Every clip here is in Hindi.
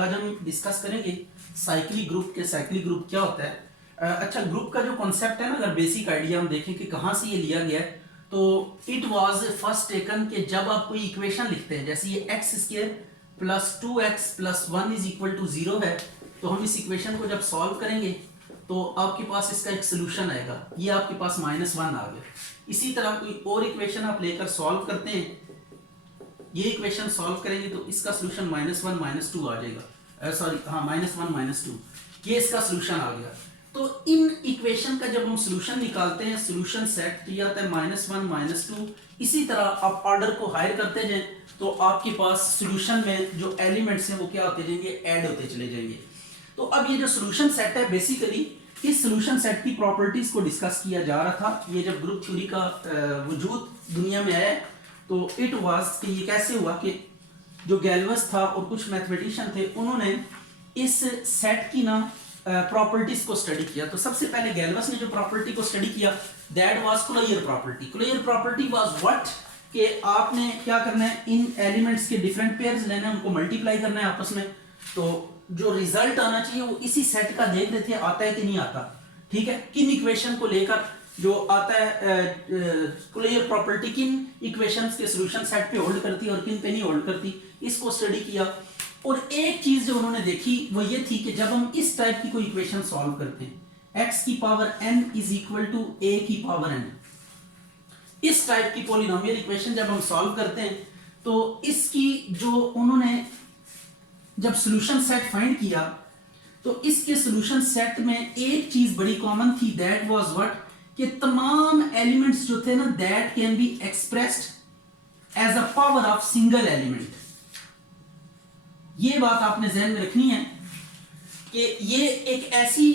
आज हम डिस्कस करेंगे साइक्लिक ग्रुप के। साइक्लिक ग्रुप क्या होता है? अच्छा, ग्रुप का जो कॉन्सेप्ट है ना, अगर बेसिक आइडिया हम देखें कि कहाँ से ये लिया गया है, तो इट वाज फर्स्ट टेकन कि जब आप कोई इक्वेशन लिखते हैं, जैसे ये x square plus 2x plus 1 is equal to 0 है, तो हम इस इक्वेशन को जब सॉल्व करेंगे तो आपके पास इसका एक सोल्यूशन आएगा। ये आपके पास -1 आ गया। इसी तरह कोई और इक्वेशन आप लेकर सॉल्व करते हैं, ये इक्वेशन सॉल्व करेंगे तो इसका सोल्यूशन -1 -2 आ जाएगा। सॉरी, हाँ, -1 -2, ये इसका सोल्यूशन आ गया। तो इन इक्वेशन का जब हम सोल्यूशन निकालते हैं, सोल्यूशन सेट ये आता है -1 -2। इसी तरह आप ऑर्डर को हायर करते जाएं तो आपके पास सोल्यूशन में जो एलिमेंट्स हैं वो क्या होते जाएंगे, ऐड होते चले जाएंगे। तो अब ये जो सोल्यूशन सेट है, बेसिकली इस सोल्यूशन सेट की प्रॉपर्टीज को डिस्कस किया जा रहा था। ये जब ग्रुप थ्योरी का वजूद दुनिया में आया तो इट वाज कि ये कैसे हुआ कि जो गैल्वस था और कुछ मैथमेटिशियन थे, उन्होंने इस सेट की ना प्रॉपर्टीज को स्टडी किया। तो सबसे पहले गैल्वस ने जो प्रॉपर्टी को स्टडी किया, that was closure property. Closure property was what, कि आपने क्या करना है, इन एलिमेंट्स के डिफरेंट पेयर्स लेना है, उनको मल्टीप्लाई करना है आपस में, तो जो रिजल्ट आना चाहिए वो इसी सेट का देख रहे थे आता है कि नहीं आता। ठीक है, किन इक्वेशन को लेकर जो आता है क्लोजर प्रॉपर्टी किन इक्वेशंस के सॉल्यूशन सेट पे होल्ड करती है और किन पे नहीं होल्ड करती, इसको स्टडी किया। और एक चीज जो उन्होंने देखी वो ये थी कि जब हम इस टाइप की कोई इक्वेशन सॉल्व करते हैं, x की power n is equal to a की पावर n, इस टाइप की पॉलिनोमियल इक्वेशन जब हम सॉल्व करते हैं तो इसकी जो उन्होंने जब सॉल्यूशन सेट फाइंड किया तो इसके सॉल्यूशन सेट में एक चीज बड़ी कॉमन थी, दैट वाज व्हाट, कि तमाम एलिमेंट्स जो थे ना, that can be expressed as a power of single element. ये बात आपने ध्यान में रखनी है कि ये एक ऐसी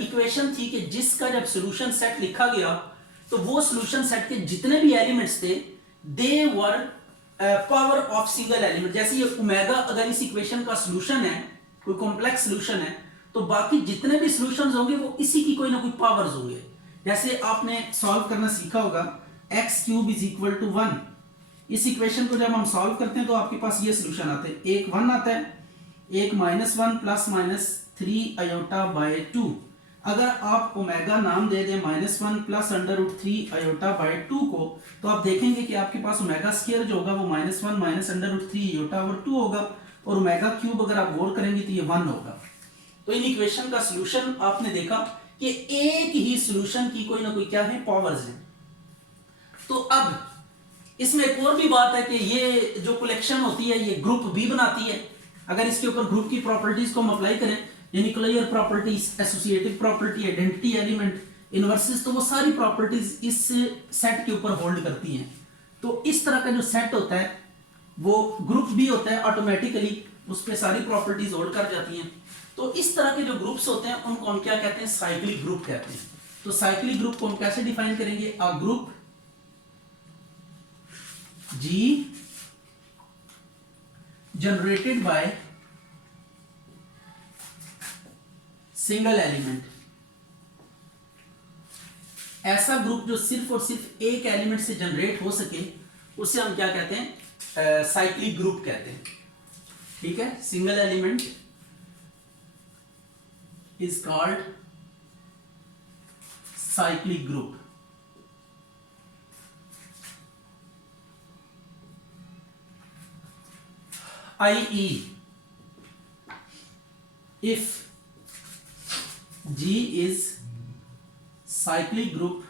इक्वेशन थी कि जिसका जब सॉल्यूशन सेट लिखा गया तो वो सॉल्यूशन सेट के जितने भी एलिमेंट्स थे, दे वर पावर ऑफ सिंगल एलिमेंट। जैसे ये ओमेगा अगर इस इक्वेशन का सॉल्यूशन है, कोई कॉम्प्लेक्स सॉल्यूशन है, तो बाकी जितने भी सॉल्यूशंस होंगे वो इसी की कोई ना कोई पावर्स होंगे। जैसे आपने सॉल्व करना सीखा होगा, x³ इज इक्वल टू 1। इस इक्वेशन को जब हम सॉल्व करते हैं तो आपके पास ये सॉल्यूशन आते हैं, एक 1 आता है, एक -1 प्लस -3 आयोटा बाय 2। अगर आप ओमेगा नाम दे दें -1 प्लस √3 आयोटा बाय 2 को, तो आप देखेंगे कि आपके पास ओमेगा स्क्वायर जो होगा वो -1 माइनस √3 आयोटा ओवर 2 होगा, और ओमेगा क्यूब अगर आप गौर करेंगे तो ये 1 होगा। तो इन इक्वेशन का सॉल्यूशन आपने देखा कि एक ही सॉल्यूशन की कोई ना कोई क्या है, पावर्स है। तो अब इसमें एक और भी बात है कि ये जो कलेक्शन होती है ये ग्रुप बी बनाती है। अगर इसके ऊपर ग्रुप की प्रॉपर्टीज को हम अप्लाई करें, यानी closure properties, associative property, identity element, inverses, तो वो सारी प्रॉपर्टीज इस सेट के ऊपर होल्ड करती हैं। तो इस तरह का जो सेट होता है वो ग्रुप बी होता है, ऑटोमेटिकली उस पर सारी प्रॉपर्टीज होल्ड कर जाती हैं। तो इस तरह के जो ग्रुप्स होते हैं उनको हम क्या कहते हैं, साइक्लिक ग्रुप कहते हैं। तो साइक्लिक ग्रुप को हम कैसे डिफाइन करेंगे, a group G generated by single element। ऐसा ग्रुप जो सिर्फ और सिर्फ एक एलिमेंट से जनरेट हो सके उसे हम क्या कहते हैं, साइक्लिक ग्रुप कहते हैं। ठीक है, single element is called cyclic group. i.e. if G is cyclic group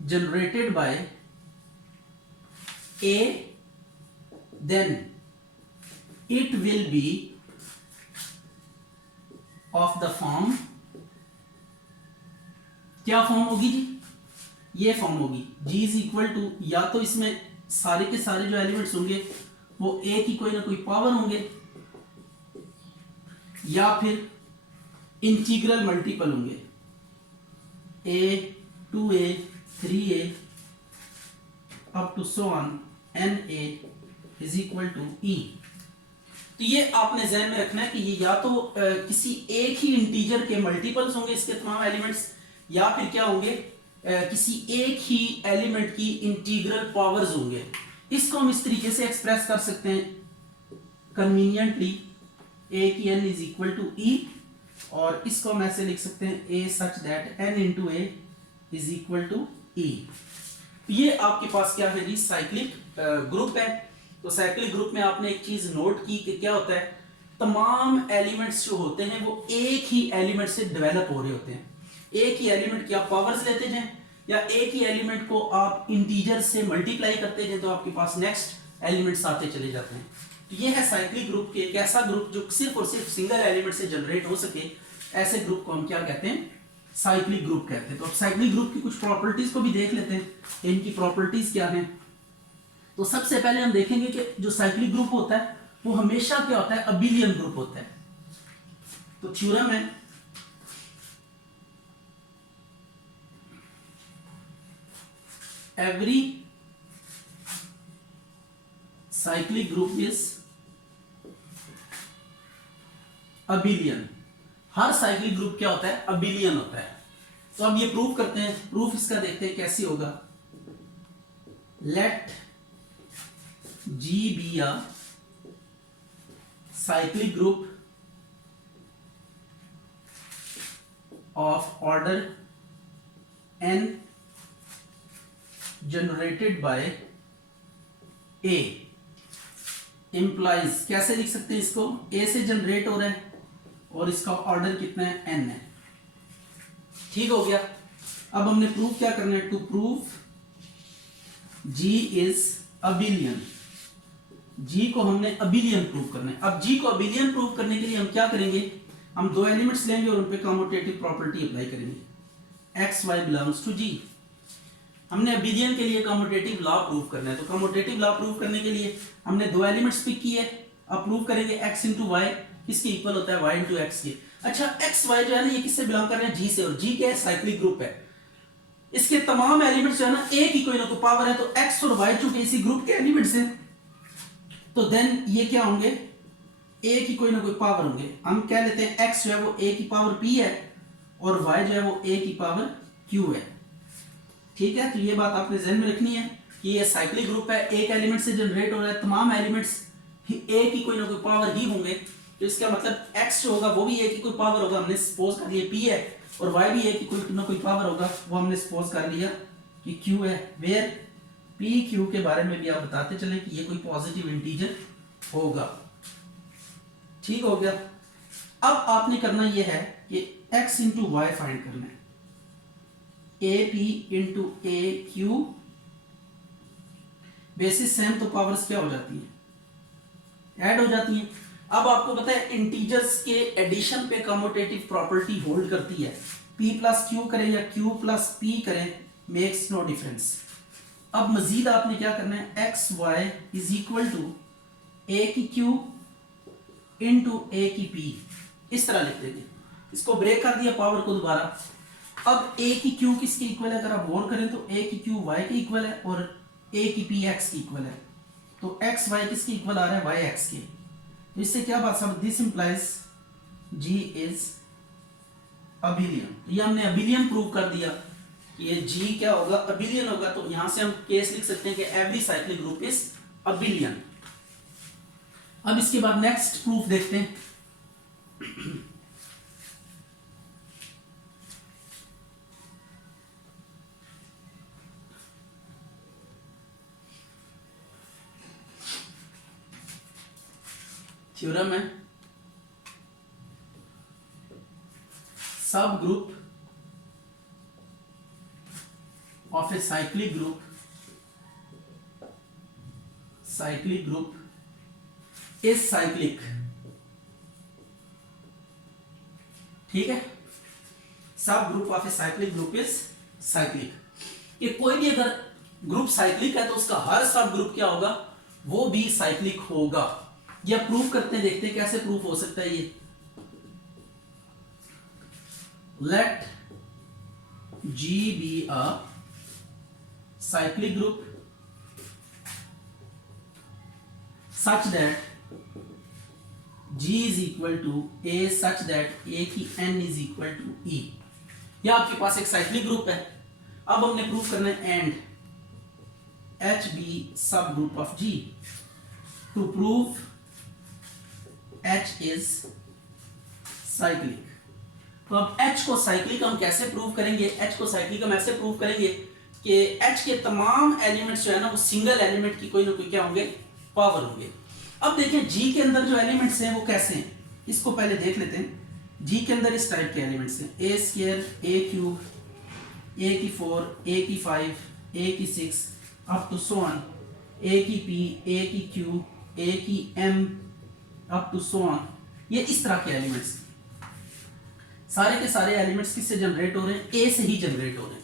generated by A, then it will be of the form, क्या फॉर्म होगी जी, ये फॉर्म होगी, G इज इक्वल टू, या तो इसमें सारे के सारे जो एलिमेंट्स होंगे वो A की कोई ना कोई पावर होंगे, या फिर इंटीग्रल मल्टीपल होंगे, A, 2A, 3A up to so on NA is equal to E। तो ये आपने ध्यान में रखना है कि ये या तो किसी एक ही इंटीजर के मल्टीपल्स होंगे इसके तमाम एलिमेंट्स, या फिर क्या होंगे, किसी एक ही एलिमेंट की इंटीग्रल पावर्स होंगे। इसको हम इस तरीके से एक्सप्रेस कर सकते हैं कन्वीनियंटली, ए की n is equal to e, और इसको हम ऐसे लिख सकते हैं a such that n into a is equal to e. ये आपके पास क्या है जी, साइक्लिक ग्रुप है। तो साइक्लिक ग्रुप में आपने एक चीज नोट की कि क्या होता है, तमाम एलिमेंट्स जो होते हैं वो एक ही एलिमेंट से डेवलप हो रहे होते हैं। एक ही एलिमेंट की आप पावर्स लेते जाएं या एक ही एलिमेंट को आप इंटीजर से मल्टीप्लाई करते जाएं तो आपके पास नेक्स्ट एलिमेंट्स आते चले जाते हैं। तो ये है साइक्लिक ग्रुप के एक ऐसा ग्रुप जो सिर्फ और सिर्फ सिंगल एलिमेंट से जनरेट हो सके। ऐसे ग्रुप को हम क्या कहते हैं, साइक्लिक ग्रुप कहते हैं। तो अब साइक्लिक ग्रुप की कुछ प्रॉपर्टीज को भी देख लेते हैं, इनकी प्रॉपर्टीज क्या हैं। तो सबसे पहले हम देखेंगे कि जो साइक्लिक ग्रुप होता है वो हमेशा क्या होता है, अबिलियन ग्रुप होता है। तो थ्योरम है every cyclic group is abelian. Her cyclic group क्या होता है, अबिलियन होता है। तो अब ये प्रूव करते हैं, प्रूफ इसका देखते हैं कैसे होगा। Let G be a cyclic group of order n generated by A implies, कैसे लिख सकते हैं इसको, A से जनरेट हो रहा है और इसका ऑर्डर कितना है, n है। ठीक हो गया। अब हमने प्रूफ क्या करना है, to prove G is abelian। G को हमने अबिलियन प्रूव करना है। अब G को अबिलियन प्रूव करने के लिए हम क्या करेंगे, हम दो एलिमेंट्स लेंगे और उन पे कम्यूटेटिव प्रॉपर्टी अप्लाई करेंगे। x y belongs to G। हमने अबिलियन के लिए कम्यूटेटिव लॉ प्रूव करना है। तो कम्यूटेटिव लॉ प्रूव करने के लिए हमने दो एलिमेंट्स पिक किए। अब प्रूव करेंगे x इंटू वाई किसके इक्वल होता है, y इंटू एक्स के। अच्छा x y जो है ना ये किससे बिलोंग कर रहे हैं, G से, और G क्या है, साइक्लिक ग्रुप है। इसके तमाम एलिमेंट्स जो है ना एक ही कोई ना कोई पावर है। तो x और y चूंकि इसी ग्रुप के एलिमेंट्स हैं तो देन ये क्या होंगे, a की कोई ना कोई पावर होंगे। हम कह लेते हैं x जो है वो a की पावर p है और y जो है वो a की पावर q है। ठीक है, तो ये बात आपने ध्यान में रखनी है कि ये साइक्लिक ग्रुप है, एक एलिमेंट से जनरेट हो रहा है, तमाम एलिमेंट्स a की कोई ना कोई पावर ही होंगे। तो इसका मतलब x जो होगा वो भी a की कोई पावर होगा, हमने सपोज कर लिया p है, और y भी a की कोई ना कोई पावर होगा, वो हमने सपोज कर लिया कि q है। वेयर p q के बारे में भी आप बताते चले कि ये कोई पॉजिटिव इंटीजर होगा। ठीक हो गया। अब आपने करना ये है कि x इंटू वाई फाइंड करना है। A P into A Q basis same, तो पावर्स क्या हो जाती हैं, ऐड हो जाती हैं। अब आपको पता है इंटीजर्स के एडिशन पे कम्यूटेटिव प्रॉपर्टी होल्ड करती है। p प्लस क्यू करें या q प्लस p करें, मेक्स नो डिफरेंस। अब मजीद आपने क्या करना है, x y is equal to a की क्यू इंटू ए की पी, इस तरह लिख देंगे। इसको ब्रेक कर दिया पावर को दोबारा। अब ए की क्यू किसके इक्वल है, अगर आप गौर करें तो ए की क्यू वाई के इक्वल है और ए की पी एक्स की इक्वल है। तो एक्स वाई किसके इक्वल आ रहा है, वाई एक्स के। तो इससे क्या बात समझ, this implies G is abelian. ये हमने अबिलियन प्रूव कर दिया कि ये जी क्या होगा, अबिलियन होगा। तो यहां से हम केस लिख सकते हैं कि every cyclic group is abelian. अब इसके बाद नेक्स्ट प्रूफ देखते हैं। थ्योरम है सब group of a cyclic group is cyclic। ठीक है, सब group of a cyclic group is cyclic. कि कोई भी अगर ग्रुप साइक्लिक है तो उसका हर सब ग्रुप क्या होगा, वो भी साइक्लिक होगा। या प्रूव करते हैं, देखते हैं कैसे प्रूफ हो सकता है ये। Let G be a cyclic group such that G is equal to A such that A की N is equal to E। यह आपके पास एक साइक्लिक ग्रुप है। अब हमने प्रूव करना है and H be subgroup of G. To prove H is cyclic. तो अब H को साइक्लिक हम कैसे प्रूव करेंगे? H को साइक्लिक हम ऐसे प्रूव करेंगे कि H के तमाम एलिमेंट्स जो है ना वो सिंगल एलिमेंट की कोई ना कोई क्या होंगे, पावर होंगे। अब देखें G के अंदर जो एलिमेंट्स हैं वो कैसे हैं, इसको पहले देख लेते हैं। G के अंदर इस टाइप के एलिमेंट्स हैं, a square, a cube, a की 4, a की 5, a की 6 up to so on, a की p, a की q, a की m up to so on. ये इस तरह के एलिमेंट्स, सारे के सारे एलिमेंट्स किससे जनरेट हो रहे हैं? A से ही जनरेट हो रहे हैं।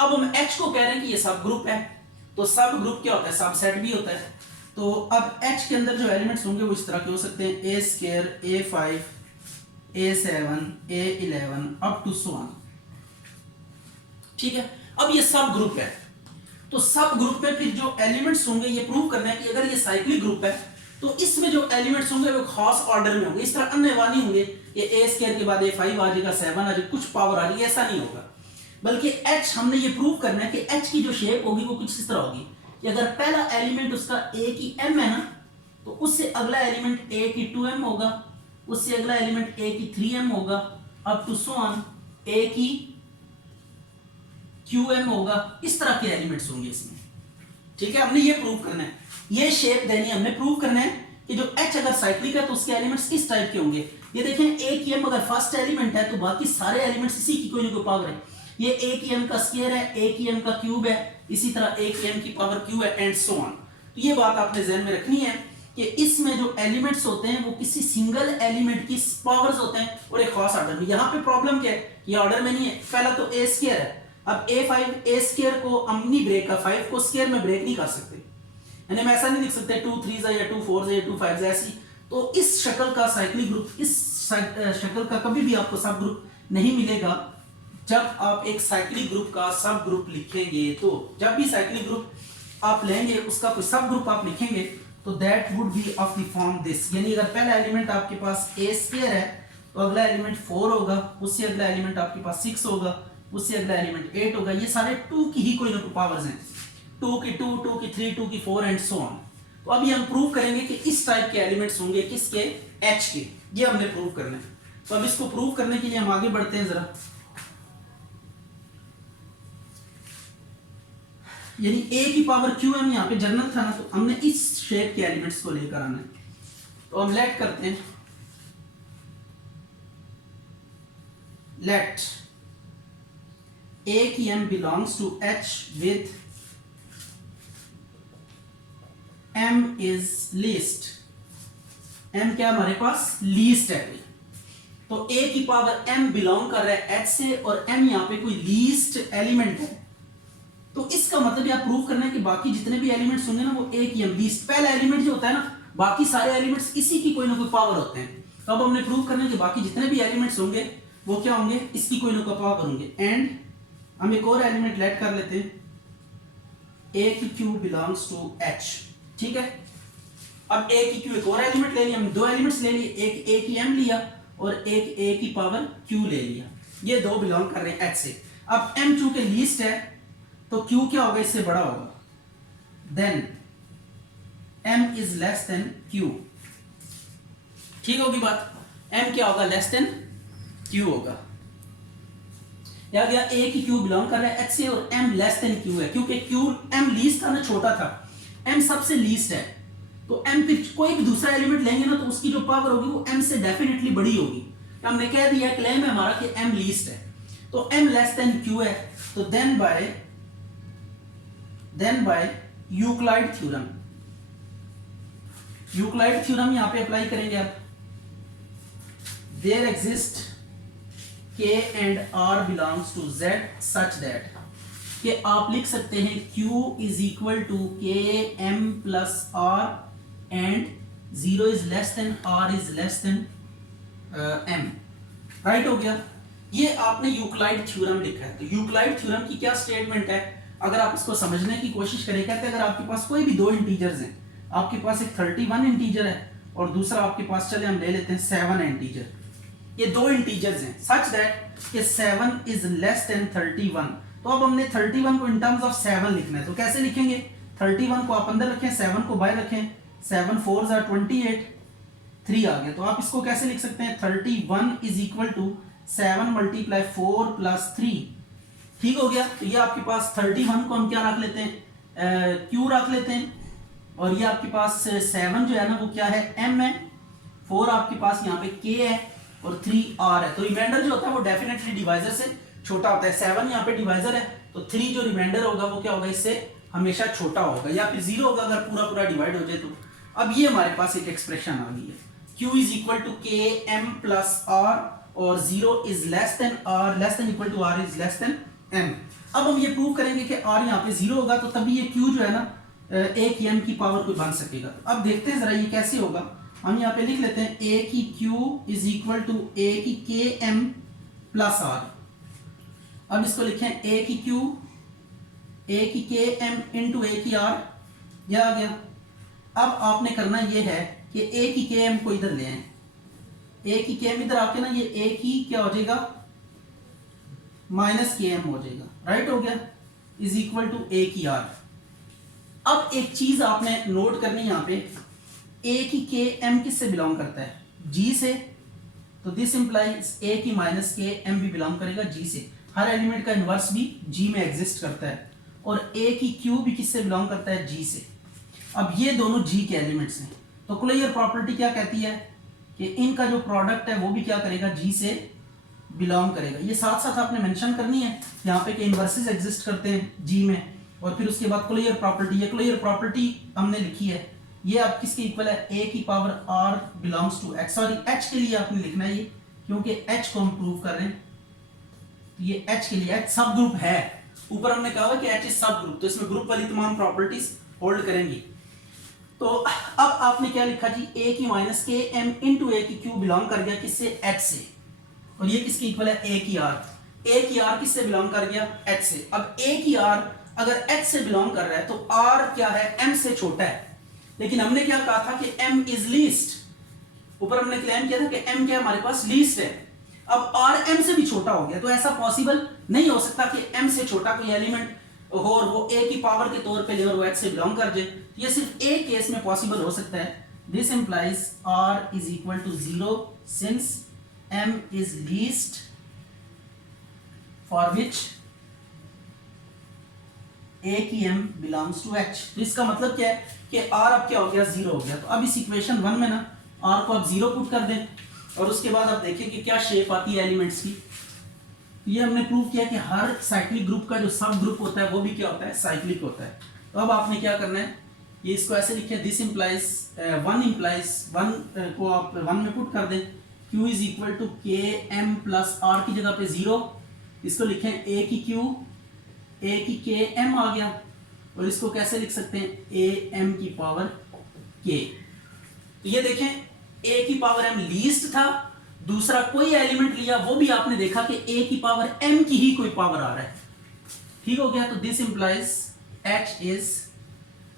अब हम H को कह रहे हैं कि ये सब ग्रुप है, तो सब ग्रुप क्या होता है? सबसेट भी होता है। तो अब H के अंदर जो एलिमेंट्स होंगे वो इस तरह के हो सकते हैं, a square, a5, a7, a11 up to so on. ठीक है, अब ये सब ग्रुप है, तो सब ग्रुप में फिर जो एलिमेंट्स होंगे ये प्रूव करना है कि अगर ये साइक्लिक ग्रुप है तो इसमें जो एलिमेंट्स होंगे वो खास ऑर्डर में होंगे। इस तरह अन्यवानी होंगे, ये a स्क्वायर के बाद a5 आ जाएगा, 7 आ जाएगा, कुछ पावर आ जाएगी, ऐसा नहीं होगा। बल्कि H हमने ये प्रूव करना है कि H की जो शेप होगी वो कुछ इस तरह होगी कि अगर पहला एलिमेंट उसका a की m है ना, तो उससे अगला एलिमेंट a की 2m होगा, उससे अगला एलिमेंट a की 3m होगा, up to so on a की qm होगा। इस तरह के एलिमेंट्स होंगे इसमें। ठीक है, हमने ये प्रूव करना है, ये शेप देनी है, हमने प्रूव करना है कि जो H अगर साइक्लिक है तो उसके एलिमेंट्स किस टाइप के होंगे। ये देखें a की m अगर फर्स्ट एलिमेंट है तो बाकी सारे एलिमेंट्स इसी की कोई ना कोई पावर है। ये a की m का स्क्वायर है, a की m का क्यूब है, इसी तरह a की m की पावर q है, एंड सो ऑन। तो ये बात आपने ध्यान में रखनी है कि इसमें जो एलिमेंट्स होते हैं वो किसी सिंगल एलिमेंट की पावर्स होते हैं और एक खास ऑर्डर में। यहाँ पे प्रॉब्लम क्या है, ये ऑर्डर में नहीं है। पहला तो a स्क्वायर है, अब a5 a स्क्वायर को हम नहीं ब्रेक का 5 को स्क्वायर में ब्रेक नहीं कर सकते, यानी हम ऐसा नहीं लिख सकते 2 3 या 2 4 या 2 5 ऐसी। तो इस शक्ल का साइक्लिक ग्रुप, इस शक्ल का कभी भी आपको सब ग्रुप नहीं मिलेगा जब आप एक साइक्लिक ग्रुप का सब ग्रुप लिखेंगे। तो जब भी साइक्लिक ग्रुप आप लेंगे उसका कोई सब ग्रुप आप लिखेंगे तो that would be of the form this, यानी अगर पहला एलिमेंट आपके पास a स्क्वायर है तो अगला एलिमेंट 4 होगा, उससे अगला एलिमेंट आपके पास 6 होगा, उससे अगला एलिमेंट 8 होगा। ये सारे 2 की ही कोई ना कोई पावर्स हैं, 2 की 2, 2 की 3, 2 की 4 एंड सो ऑन। तो अभी हम प्रूव करेंगे कि इस टाइप के एलिमेंट्स होंगे किसके, H के। ये हमने प्रूव करना है। तो अब इसको प्रूव करने के लिए हम आगे बढ़ते हैं जरा। यानी a की पावर qm यहाँ पे जनरल था ना, तो हमने इस शेप के एलिमेंट्स को लेकर आना है। तो हम लेट करते हैं, लेट a की m belongs to H with m is least। m क्या हमारे पास लीस्ट है, तो a की पावर m बिलोंग कर रहा है H से और m यहाँ पे कोई लीस्ट एलिमेंट है। तो इसका मतलब यह प्रूव करना है कि बाकी जितने भी एलिमेंट्स होंगे ना वो a की m लीस्ट, पहला एलिमेंट जो होता है ना, बाकी सारे एलिमेंट्स इसी की कोई ना कोई पावर होते हैं। तो अब हमने प्रूव करना है कि बाकी जितने भी एलिमेंट्स होंगे वो क्या होंगे, इसकी कोई ना कोई पावर होंगे। एंड हम एक और एलिमेंट लेट कर लेते हैं, a की q बिलोंग्स टू H। ठीक है, अब a की q एक और एलिमेंट ले लिया, हम दो एलिमेंट्स ले लिए, एक a की m लिया और एक a की पावर q ले लिया, ये दो बिलोंग कर रहे हैं H से। अब m चूंकि लीस्ट है तो q क्या होगा, इससे बड़ा होगा, then m is less than q। ठीक होगी बात, m क्या होगा, लेस देन q होगा। या गया a की q बिलोंग कर रहा है H से और m लेस देन q है, क्योंकि q m लीस्ट था ना, छोटा था, m सबसे लीस्ट है। तो m फिर कोई भी दूसरा एलिमेंट लेंगे ना तो उसकी जो पावर होगी वो m से डेफिनेटली बड़ी होगी। हमने कह दिया, क्लेम है हमारा कि m लीस्ट है, तो m लेस देन q है। तो then by Euclid theorem, Euclid theorem यहां पे अप्लाई करेंगे आप। There exist k and r belongs to z such that कि आप लिख सकते हैं q is equal to k m plus r and 0 is less than r is less than m। Right हो गया, ये आपने यूक्लाइड थ्योरम लिखा है। तो यूक्लाइड थ्योरम की क्या स्टेटमेंट है, अगर आप इसको समझने की कोशिश करें, कहते हैं अगर आपके पास कोई भी दो इंटीजर्स हैं, आपके पास एक 31 इंटीजर है और दूसरा आपके पास, चले हम ले लेते हैं 7 इंटीजर, ये दो इंटीजर्स हैं सच दैट कि 7 इज लेस देन 31। तो अब हमने 31 को इन टर्म्स ऑफ 7 लिखना है, तो कैसे लिखेंगे, 31 को आप अंदर रखें, 7 को बाहर रखें, 7 4 ज़ा 28, 3 आ गया। तो आप इसको कैसे लिख सकते हैं, 31 is equal to 7 multiply 4 plus 3। ठीक हो गया। तो ये आपके पास 31 को हम क्या रख लेते हैं, क्यू रख लेते हैं, और ये आपके पास 7 जो है ना वो क्या है, एम है, 4 आपके पास यहाँ पे के है, और 3 आर है। तो रिमाइंडर जो होता है वो डेफिनेटली डिवाइजर से छोटा होता है। 7 यहाँ पे डिवाइजर है, तो 3 जो रिमाइंडर होगा वो क्या होगा, इससे हमेशा छोटा होगा, या फिर 0 होगा अगर पूरा पूरा डिवाइड हो जाए तो। अब ये हमारे पास एक एक्सप्रेशन आ गई है, Q is equal to K M plus R, और 0 is less than R, less than equal to R is less than M. अब हम ये प्रूव करेंगे कि आर यहाँ पे 0 होगा, तो तभी ये Q जो है ना ए की एम की पावर कोई बन सकेगा। अब देखते हैं जरा ये कैसे होगा। हम यहाँ पे लिख लेते हैं ए की Q is equal to a की के एम प्लस आर। अब इसको लिखें ए की Q ए की के एम इंटू ए की आर, यह आ गया। अब आपने करना ये है कि ए की के एम को इधर ले आए, ए की के एम इधर आके ना ये ए की क्या हो जाएगा, माइनस के एम हो जाएगा, राइट हो गया, इज इक्वल टू ए की आर। अब एक चीज आपने नोट करनी है यहाँ पे, ए की के एम किससे बिलोंग करता है, जी से, तो दिस इंप्लाइज ए की माइनस के एम भी बिलोंग करेगा जी से। हर एलिमेंट का इनवर्स भी जी में एग्जिस्ट करता है, और ए की क्यू भी किससे बिलोंग करता है, जी से। अब ये दोनों जी के एलिमेंट्स हैं, तो क्लोजर प्रॉपर्टी क्या कहती है कि इनका जो प्रोडक्ट है वो भी क्या करेगा, जी से बिलोंग करेगा। ये साथ साथ आपने मेंशन करनी है यहाँ पे कि इनवर्सेस एग्जिस्ट करते हैं जी में, और फिर उसके बाद क्लोजर प्रॉपर्टी, ये क्लोजर प्रॉपर्टी हमने लिखी है, ये आप किसके इक्वल है, ए की power R belongs to H, sorry H के लिए आपने लिखना है ये, क्योंकि एच को हम प्रूव कर रहे हैं, ये एच के लिए, एच सब ग्रुप है, ऊपर हमने कहा कि एच इज सब ग्रुप, तो इसमें ग्रुप वाली तमाम प्रॉपर्टीज होल्ड करेंगी। तो अब आपने क्या लिखा जी, ए की माइनस के एम इंटू ए की क्यू बिलोंग कर गया किससे, एच से, और ये किसके इक्वल है, ए की आर। ए की आर किससे बिलोंग कर गया, एच से। अब ए की आर अगर एच से बिलोंग कर रहा है तो आर क्या है, एम से छोटा है, लेकिन हमने क्या कहा था कि एम इज लीस्ट, ऊपर हमने क्लेम किया था कि एम क्या हमारे पास लीस्ट है। अब आर एम से भी छोटा हो गया, तो ऐसा पॉसिबल नहीं हो सकता कि एम से छोटा कोई एलिमेंट हो और वो ए की पावर के तौर पे ले और वो एच से बिलोंग कर जाए। ये सिर्फ एक केस में पॉसिबल हो सकता है, this implies r is equal to 0 since m is least for which a की एम बिलोंग्स टू एच। तो इसका मतलब क्या है कि आर अब क्या हो गया, 0 हो गया। तो अब इस इक्वेशन 1 में ना आर को आप 0 पुट कर दें, और उसके बाद आप देखें कि क्या शेप आती है एलिमेंट्स की। ये हमने प्रूव किया कि हर साइक्लिक ग्रुप का जो सब ग्रुप होता है वो भी क्या होता है, साइक्लिक होता है। तो अब आपने क्या करना है, ये इसको ऐसे लिखें, दिस इंप्लाइज 1 इंप्लाइज 1 को आप 1 में पुट कर दें, Q is equal to K M plus are की जगह पे 0, इसको लिखें ए की Q ए की के एम आ गया, और इसको कैसे लिख सकते हैं, ए एम की पावर के। तो ये देखें ए की पावर एम लीस्ट था, दूसरा कोई एलिमेंट लिया वो भी आपने देखा कि ए की पावर एम की ही कोई पावर आ रहा है, ठीक हो गया। तो this implies H is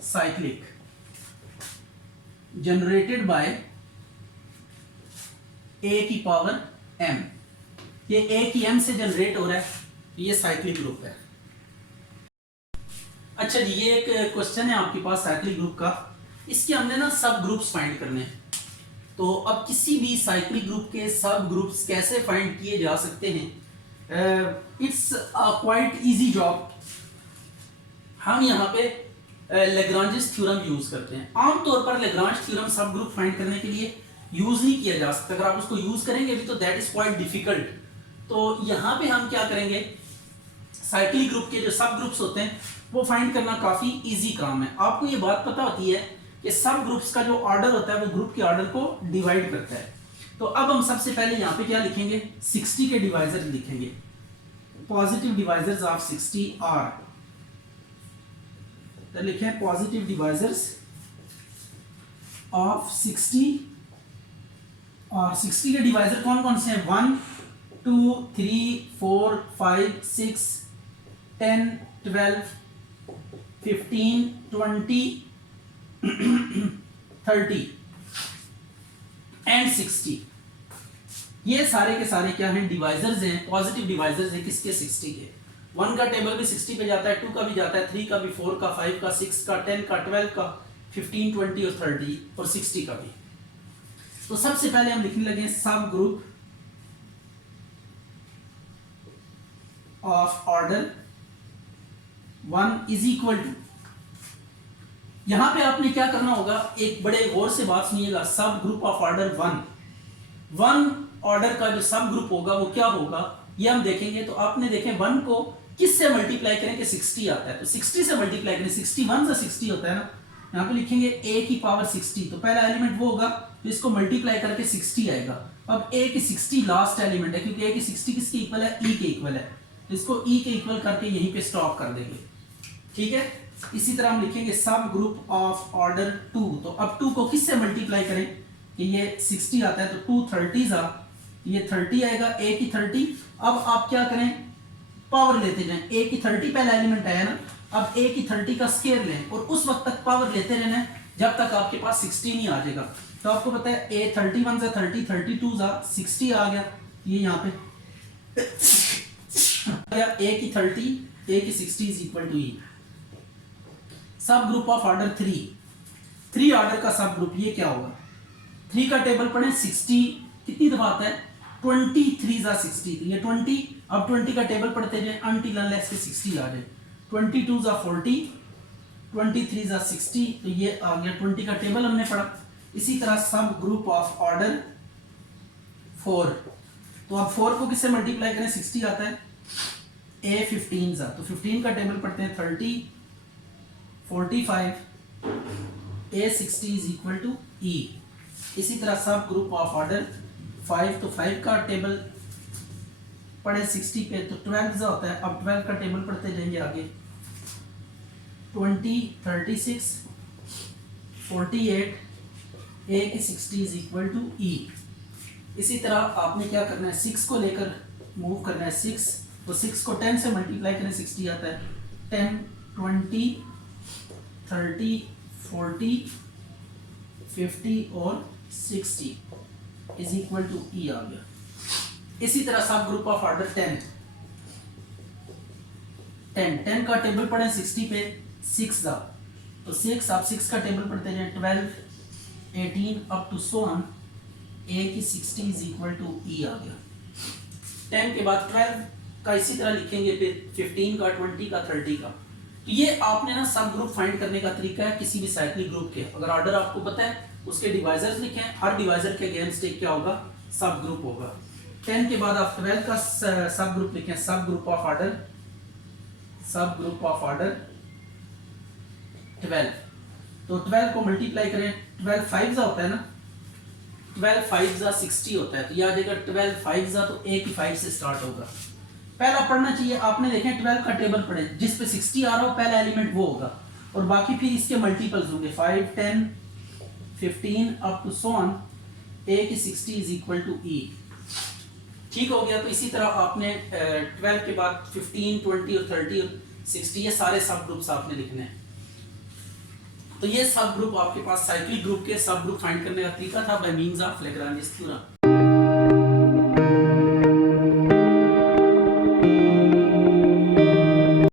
cyclic generated by a की पावर एम, ये ए की एम से जनरेट हो रहा है, ये साइक्लिक ग्रुप है। अच्छा जी, ये एक क्वेश्चन है आपके पास साइक्लिक ग्रुप का, इसके हमने ना सब ग्रुप्स फाइंड करने हैं। तो अब किसी भी साइक्लिक ग्रुप के सब ग्रुप्स कैसे फाइंड किए जा सकते हैं, इट्स क्वाइट इजी जॉब। हम यहाँ पे लेग्रांजेस थ्योरम यूज करते हैं। आमतौर पर लेग्रांज थ्योरम सब ग्रुप फाइंड करने के लिए यूज नहीं किया जा सकता, अगर आप उसको यूज करेंगे भी तो दैट इज क्वाइट डिफिकल्ट। तो यहाँ पे हम क्या करेंगे, साइक्लिक ग्रुप के जो सब ग्रुप्स होते हैं वो फाइंड करना काफी इजी काम है। आपको ये बात पता होती है कि सब ग्रुप्स का जो ऑर्डर होता है वो ग्रुप के ऑर्डर को डिवाइड करता है। तो अब हम सबसे पहले यहाँ पे क्या लिखेंगे, 60 के डिवाइजर लिखेंगे, पॉजिटिव डिवाइजर्स ऑफ 60 आर, तो लिखें पॉजिटिव डिवाइजर्स ऑफ 60, और 60 के डिवाइजर कौन कौन से हैं, 1 2 3 4 5 6 10 12 15 20 30 एंड 60। ये सारे के सारे क्या हैं, डिवाइजर्स हैं, पॉजिटिव डिवाइजर्स हैं किसके, 60 के। 1 का टेबल भी 60 पे जाता है, 2 का भी जाता है, 3 का भी, 4 का, 5 का, 6 का, 10 का, 12 का, 15, 20 और 30 और 60 का भी। तो सबसे पहले हम लिखने लगे subgroup of order 1 is equal to, यहां पे आपने क्या करना होगा, एक बड़े गौर से बात सुनिएगा, सब ग्रुप ऑफ ऑर्डर 1 ऑर्डर का जो सब ग्रुप होगा वो क्या होगा ये हम देखेंगे। तो आपने देखें 1 को किससे मल्टीप्लाई करें कि 60 आता है, तो 60 से मल्टीप्लाई करें, 61 से 60 होता है ना, यहाँ पे लिखेंगे a की पावर 60, तो पहला एलिमेंट वो होगा तो इसको मल्टीप्लाई करके 60 आएगा। अब a की 60 लास्ट एलिमेंट है क्योंकि a की 60 किसके इक्वल है, e के इक्वल है, तो इसको e के इक्वल करके यहीं पे स्टॉप कर देंगे, ठीक है। इसी तरह हम लिखेंगे सब ग्रुप ऑफ ऑर्डर 2, तो अब 2 को किससे मल्टीप्लाई करें कि ये 60 आता है, तो 2 30s आ, ये 30 आएगा, a की 30। अब आप क्या करें, पावर लेते जाएं, a की 30 पहला एलिमेंट आया ना, अब a की 30 का स्क्वायर लें और उस वक्त तक पावर लेते रहना है जब तक आपके पास 60 नहीं आ जाएगा। तो आपको पता है a 31 जा 30, 32 जा 60 आ गया, ये यहाँ पे a की 30, a की 60 इज इक्वल टू e। सब ग्रुप ऑफ ऑर्डर 3 ऑर्डर का सब ग्रुप ये क्या होगा, 3 का टेबल पढ़े, 60 कितनी दफा आता है, 23 जा 60, तो ये 20, अब 20 का टेबल पढ़ते जाए अनटिल अनलेस के 60 आ जाए, 22 जा 40, 23 जा 60, तो ये आ गया 20 का टेबल हमने पढ़ा। इसी तरह सब ग्रुप ऑफ ऑर्डर 4, तो अब 4 को किससे मल्टीप्लाई करें, 60 आता है, a 15 जा, तो 15 का टेबल पढ़ते हैं 30, 45, a 60 is equal to e। इसी तरह सब ग्रुप ऑफ ऑर्डर 5, तो 5 का टेबल पढ़े 60 पे, तो 12 जा होता है, अब 12 का टेबल पढ़ते जाएंगे आगे, 20, 36, 48, a की 60 इज इक्वल टू e। इसी तरह आपने क्या करना है, 6 को लेकर मूव करना है, 6, तो 6 को 10 से मल्टीप्लाई करें 60 आता है, 10, 20, 30, 40, 50 और 60 इज इक्वल टू e आ गया। इसी तरह सब ग्रुप ऑफ ऑर्डर 10 का टेबल पढ़े 60 पे, 6 जा, तो 6, आप 6 का टेबल पढ़ते जाए, 12, 18 up to so on, a की 60 इज इक्वल टू e आ गया। 10 के बाद 12 का इसी तरह लिखेंगे, फिर 15 का, 20 का, 30 का। तो ये आपने ना सब ग्रुप फाइंड करने का तरीका है किसी भी साइक्लिक ग्रुप के, अगर ऑर्डर आपको पता है उसके डिवाइजर्स लिखें, हर डिवाइजर के अगेंस्ट एक क्या होगा, सब ग्रुप होगा। 10 के बाद आप 12 का सब ग्रुप लिखें, सब ग्रुप ऑफ ऑर्डर 12, तो 12 को मल्टीप्लाई करें, 12 5 जा होता है ना, 12 5 जा 60 होता है, तो यह आ जाएगा 12 5 जा, तो a की 5 से स्टार्ट होगा। पहला पढ़ना चाहिए आपने, देखें 12 का टेबल पढ़े, जिस पे 60 आ रहा हो पहला एलिमेंट वो होगा, और बाकी फिर इसके मल्टीपल्स होंगे, 5, 10, 15 up to so on, a की 60 इज इक्वल टू e। ठीक हो गया। तो इसी तरह आपने 12 के बाद 15, 20 और 30 और 60 ये सारे सब ग्रुप्स आपने लिखने हैं। तो ये सब ग्रुप आपके पास साइक्लिक ग्रुप के सब ग्रुप फाइंड करने का तरीका था by means of Lagrange theorem.